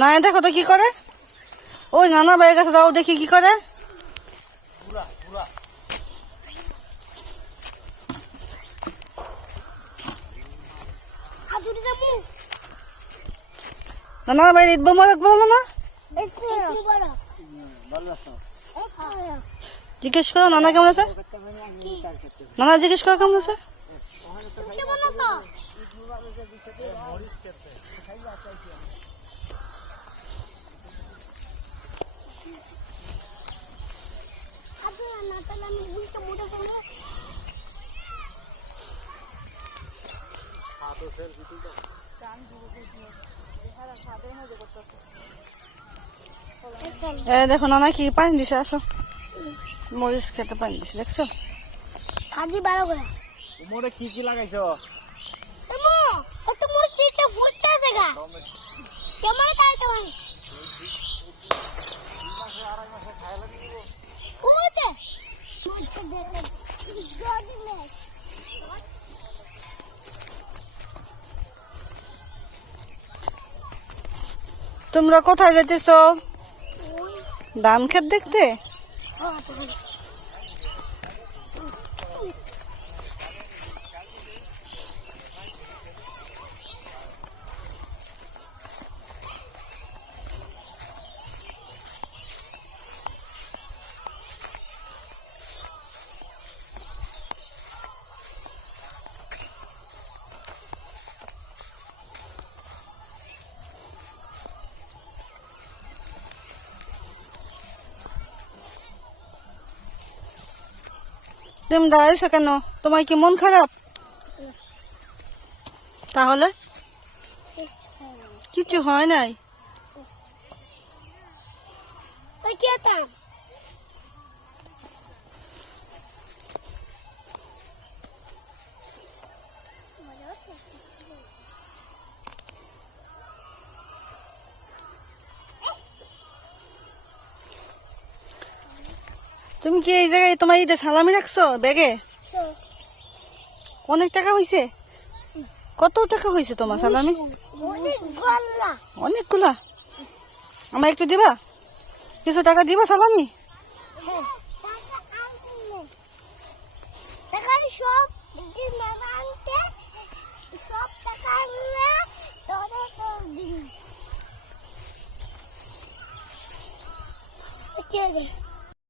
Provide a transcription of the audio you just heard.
না দেখো তো কি করে। ওই নানা ভাইয়ের কাছে যাও দেখি কি করে। নানা ভাই ঈদ মোবারক বলো না, জিজ্ঞেস করো নানা কেমন আছে। নানা জিজ্ঞেস করো কেমন আছে। দেখো নানা কি পানি দিছে, আসো মরিচ খেতে পানি দিছে দেখছো। কাজি ভালো করে মোরে কি কি লাগাইছো? এমো কত মরিচ দিতে ফুটছে জায়গা তোমার কাছে মানে আড়াই মাসে খায় লাগি দিব ওতে তোমরা কোথায় যেতেছো? ধান ক্ষেত দেখতে। তুমি দাঁড়াইছো কেন? তোমার কি মন খারাপ? তাহলে কিছু হয় নাই। তুমি কি এই জায়গায় তোমার ঈদে সালামি রাখছো ব্যাগে? অনেক টাকা হয়েছে। কত টাকা হয়েছে তোমার সালামি? অনেকগুলা। আমার একটু দিবা, কিছু টাকা দিবা সালামি? সব